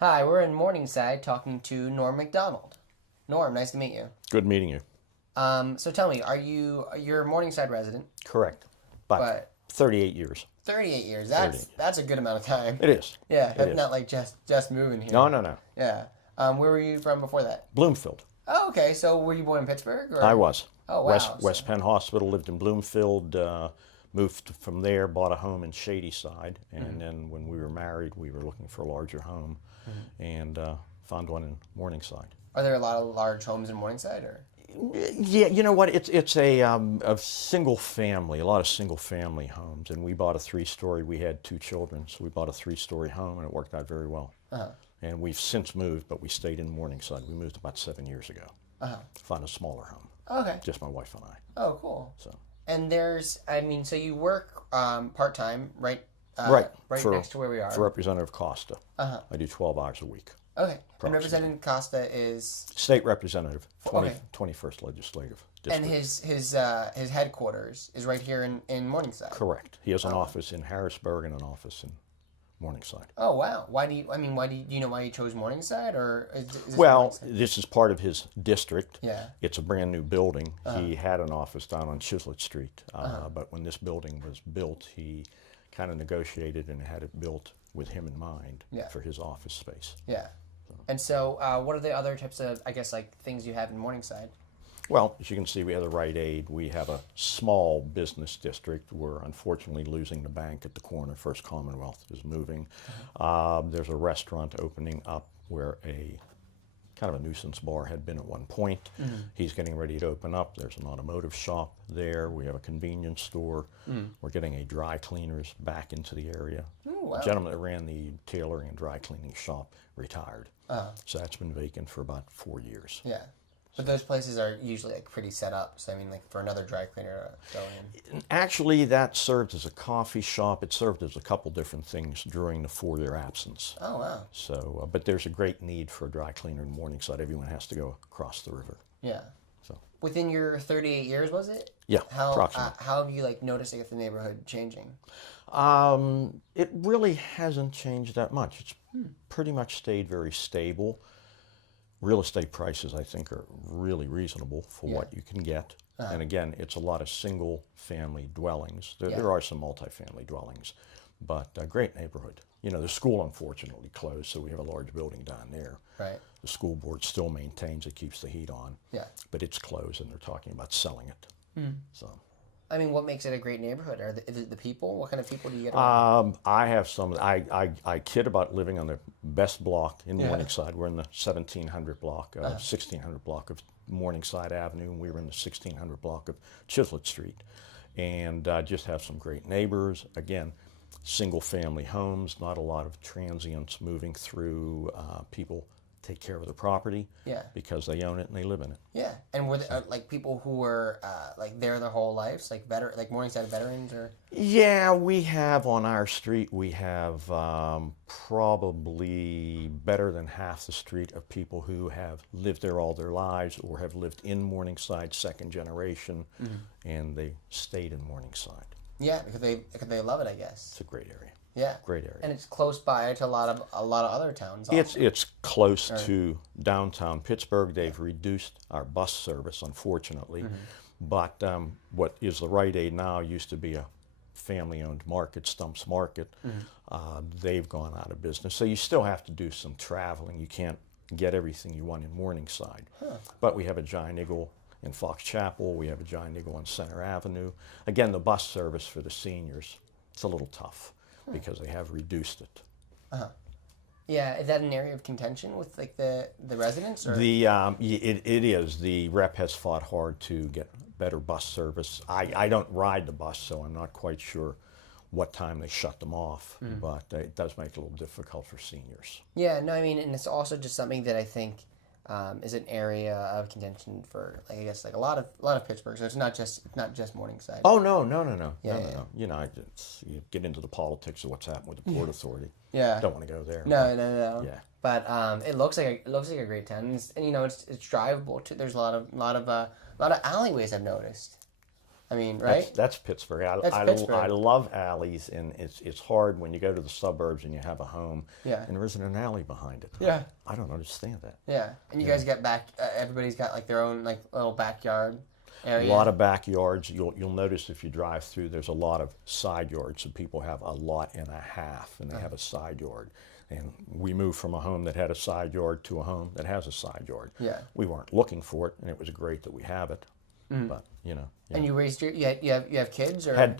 Hi, we're in Morningside talking to Norm McDonald. Norm, nice to meet you. Good meeting you. So tell me, you're a Morningside resident, Correct. About but 38 years. 38 years. 38. That's a good amount of time. It is. Yeah, It is. not like just moving here. No, no, no. Yeah. Where were you from before that? Bloomfield. Oh, okay. So were you born in Pittsburgh? Or? I was. Oh, wow. West Penn Hospital, lived in Bloomfield, moved from there, bought a home in Shadyside, and then when we were married, we were looking for a larger home, and found one in Morningside. Are there a lot of large homes in Morningside, or? Yeah, you know what? It's a single family, a lot of single family homes, and we bought a 3-story. We had 2 children, so we bought a 3-story home, and it worked out very well. Uh-huh. And we've since moved, but we stayed in Morningside. We moved about 7 years ago. Uh-huh. Found a smaller home. Okay. Just my wife and I. Oh, cool. So. And so you work part-time, right? Right Next to where we are. For Representative Costa. Uh-huh. I do 12 hours a week. Okay. And Representative Costa is State Representative, 20, Okay. 21st Legislative District. and his headquarters is right here in Morningside. Correct. He has an office in Harrisburg and an office in Morningside. Oh wow! Why do you know why you chose Morningside, or is this Well, Morningside? this is part of his district. Yeah. It's a brand new building. He had an office down on Chislett Street, but when this building was built, he kind of negotiated and had it built with him in mind Yeah. for his office space. Yeah. And so, what are the other types of, I guess, like things you have in Morningside? Well, as you can see, we have the Rite Aid. We have a small business district. We're unfortunately losing the bank at the corner. First Commonwealth is moving. There's a restaurant opening up where a kind of a nuisance bar had been at one point. He's getting ready to open up. There's an automotive shop there. We have a convenience store. We're getting a dry cleaners back into the area. Ooh, wow. The gentleman that ran the tailoring and dry cleaning shop retired. So that's been vacant for about 4 years. Yeah. But those places are usually like pretty set up. So I mean, like for another dry cleaner to go in. Actually, that served as a coffee shop. It served as a couple different things during the 4-year absence. Oh wow. So, but there's a great need for a dry cleaner in Morningside. Everyone has to go across the river. Yeah. So, Within your 38 years, was it? yeah, How approximately. how have you like noticed the neighborhood changing? It really hasn't changed that much. It's pretty much stayed very stable. Real estate prices, I think, are really reasonable for what you can get. And again, it's a lot of single-family dwellings. There are some multifamily dwellings, but a great neighborhood. You know, the school unfortunately closed, so we have a large building down there. Right. The school board still maintains it, keeps the heat on. Yeah. But it's closed, and they're talking about selling it. So. I mean, what makes it a great neighborhood? Is it the people? What kind of people do you get around? I have some. I kid about living on the best block in Morningside. We're in the 1700 block, 1600 block of Morningside Avenue, and we were in the 1600 block of Chislett Street, and just have some great neighbors. Again, single-family homes, not a lot of transients moving through. People take care of the property because they own it and they live in it. Yeah, and were there, like people who were like there their whole lives, like like Morningside veterans, or? Yeah, we have on our street, we have probably better than half the street of people who have lived there all their lives or have lived in Morningside, second generation, and they stayed in Morningside. Yeah, because they love it, I guess. It's a great area. Yeah, Great area. and it's close by to a lot of other towns. Also. It's close to downtown Pittsburgh. They've reduced our bus service, unfortunately, but what is the Rite Aid now used to be a family-owned market, Stump's Market. They've gone out of business, so you still have to do some traveling. You can't get everything you want in Morningside, but we have a Giant Eagle in Fox Chapel. We have a Giant Eagle on Center Avenue. Again, the bus service for the seniors, it's a little tough because they have reduced it. Yeah, is that an area of contention with like the residents? Or? It is. The rep has fought hard to get better bus service. I don't ride the bus, so I'm not quite sure what time they shut them off, but it does make it a little difficult for seniors. Yeah, no, I mean, and it's also just something that I think is an area of contention for, like, I guess, like a lot of Pittsburgh. So it's not just Morningside. Oh no. Yeah. You know, you get into the politics of what's happened with the Port Authority. Yeah. Don't want to go there. No. Yeah. But it looks like a great town, and you know it's drivable too. There's a lot of alleyways I've noticed. I mean, right? That's Pittsburgh. That's Pittsburgh. I love alleys, and it's hard when you go to the suburbs and you have a home, Yeah. and there isn't an alley behind it. Yeah. I don't understand that. Yeah, and you guys got everybody's got like their own like little backyard area. A lot of backyards. You'll notice if you drive through, there's a lot of side yards. So people have a lot and a half, and they have a side yard. And we moved from a home that had a side yard to a home that has a side yard. Yeah. We weren't looking for it, and it was great that we have it. But you know. Yeah. And you raised you have kids or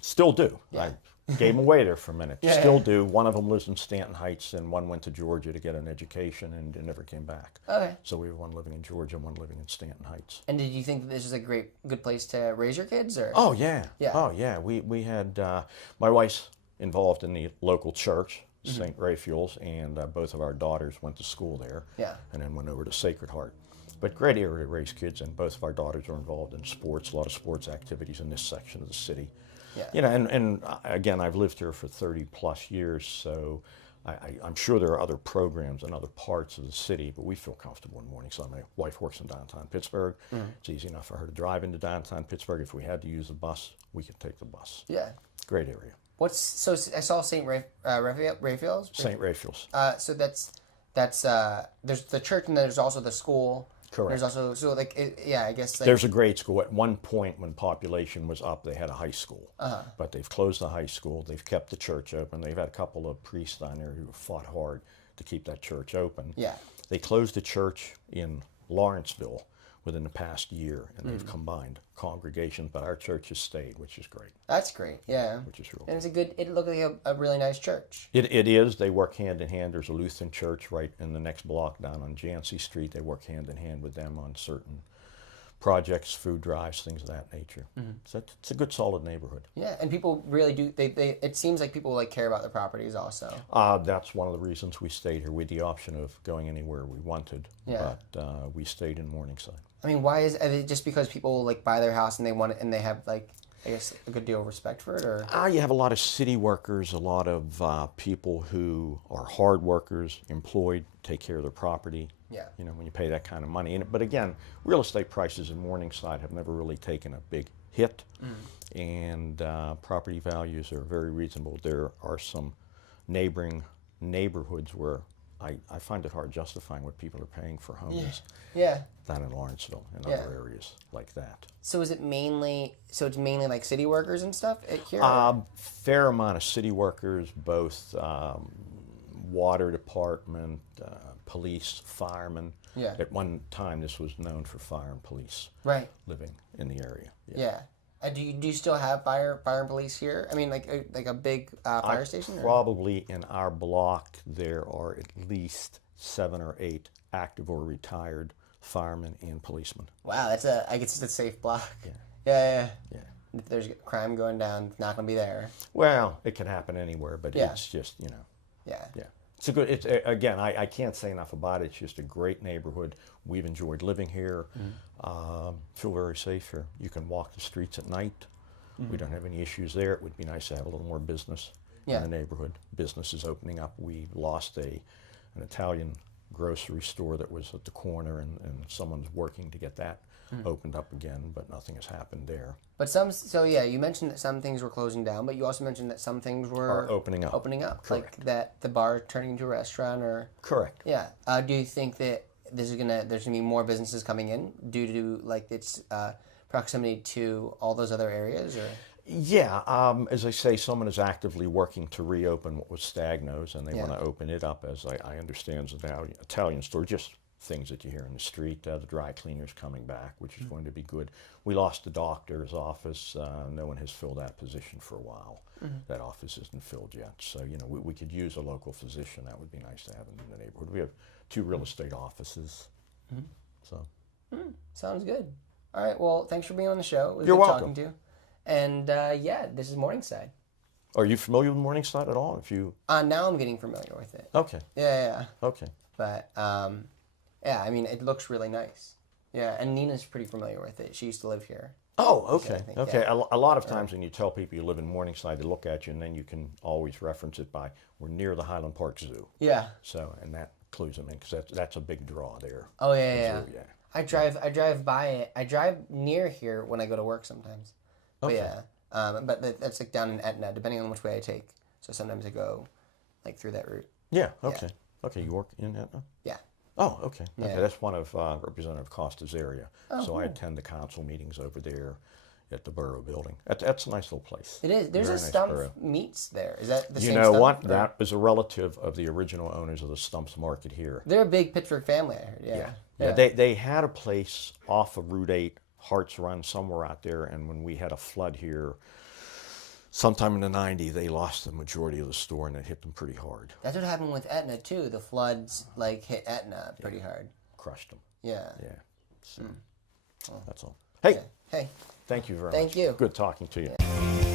Still do. Yeah. I gave them away there for a minute. Yeah, Still yeah. do. One of them lives in Stanton Heights, and one went to Georgia to get an education and never came back. Okay. So we have one living in Georgia and one living in Stanton Heights. And did you think that this is a good place to raise your kids or? Oh yeah. Yeah. Oh yeah. We had my wife's involved in the local church, St. Raphael's, and both of our daughters went to school there. Yeah. And then went over to Sacred Heart. But great area to raise kids, and both of our daughters are involved in sports, a lot of sports activities in this section of the city. Yeah. You know, and again, I've lived here for 30 plus years, so I'm sure there are other programs in other parts of the city, but we feel comfortable in Morningside. My wife works in downtown Pittsburgh. It's easy enough for her to drive into downtown Pittsburgh. If we had to use a bus, we could take the bus. Yeah. Great area. So I saw St. Raphael's. St. Raphael's. So that's there's the church and there's also the school. Correct. There's also I guess like, There's a grade school. At one point, when population was up, they had a high school. But they've closed the high school. They've kept the church open. They've had a couple of priests down there who fought hard to keep that church open. Yeah. They closed the church in Lawrenceville within the past year, and they've combined congregations, but our church has stayed, which is great. That's great. Yeah. Which is real. And it looked like a really nice church. It is. They work hand in hand. There's a Lutheran church right in the next block down on Jancy Street. They work hand in hand with them on certain projects, food drives, things of that nature. So it's a good, solid neighborhood. Yeah, and people really do. It seems like people like care about the properties also. That's one of the reasons we stayed here. We had the option of going anywhere we wanted, Yeah. but we stayed in Morningside. I mean, why are it just because people like buy their house and they want it and they have like I guess a good deal of respect for it, or You have a lot of city workers, a lot of people who are hard workers, employed, take care of their property. Yeah. You know, when you pay that kind of money. But again, real estate prices in Morningside have never really taken a big hit, and property values are very reasonable. There are some neighboring neighborhoods where I find it hard justifying what people are paying for homes yeah. down in Lawrenceville and Yeah. other areas like that. So it's mainly like city workers and stuff here? Fair amount of city workers, both water department, police, firemen. Yeah. At one time, this was known for fire and police Right. living in the area. Yeah. Do you still have fire and police here? I mean, like a big fire station? Or? Probably in our block, there are at least 7 or 8 active or retired firemen and policemen. Wow, I guess it's a safe block. Yeah. Yeah. Yeah. If there's crime going down, it's not going to be there. Well, it can happen anywhere, but Yeah. it's just, Yeah. yeah. It's a good. It's again. I can't say enough about it. It's just a great neighborhood. We've enjoyed living here. Feel very safe here. You can walk the streets at night. We don't have any issues there. It would be nice to have a little more business Yeah. in the neighborhood. Business is opening up. We lost an Italian grocery store that was at the corner, and someone's working to get that opened up again, but nothing has happened there. But you mentioned that some things were closing down, but you also mentioned that some things were Are opening up. Correct. Like that the bar turning into a restaurant, or Correct. yeah. Do you think that there's gonna be more businesses coming in due to like its proximity to all those other areas, or? Yeah, as I say, someone is actively working to reopen what was Stagno's, and they Yeah. want to open it up, as I understand, as an Italian store, just things that you hear in the street. The dry cleaners coming back, which is going to be good. We lost the doctor's office. No one has filled that position for a while. That office isn't filled yet. So, we could use a local physician. That would be nice to have in the neighborhood. We have 2 real estate offices. So Sounds good. All right. Well, thanks for being on the show. It was You're good welcome. talking to you. And this is Morningside. Are you familiar with Morningside at all? Now I'm getting familiar with it. Okay. Yeah. Okay. But I mean, it looks really nice. Yeah, and Nina's pretty familiar with it. She used to live here. Oh, okay. I think, Okay. yeah. A lot of times when you tell people you live in Morningside, they look at you, and then you can always reference it by, we're near the Highland Park Zoo. Yeah. So, and that clues them in, because that's a big draw there. Oh yeah. The zoo, yeah. I drive by it. I drive near here when I go to work sometimes. But yeah, but that's like down in Etna, depending on which way I take. So sometimes I go like through that route. Yeah. Okay. Okay. You work in Etna? Yeah. Oh, okay. Yeah. Okay. That's one of Representative Costa's area. Oh, so I cool. attend the council meetings over there at the borough building. That's a nice little place. It is. There's Very a nice Stump borough. Meats there. Is that the You same know Stump? what? Or- That was a relative of the original owners of the Stumps Market here. They're a big Pittsburgh family, I heard. Yeah. Yeah. They had a place off of Route 8, Hart's Run, somewhere out there, and when we had a flood here, sometime in the 90s, they lost the majority of the store, and it hit them pretty hard. That's what happened with Etna too. The floods like hit Etna pretty hard. Crushed them. Yeah. Yeah. So, that's all. Hey, Hey. thank you very much. Thank you. Good talking to you.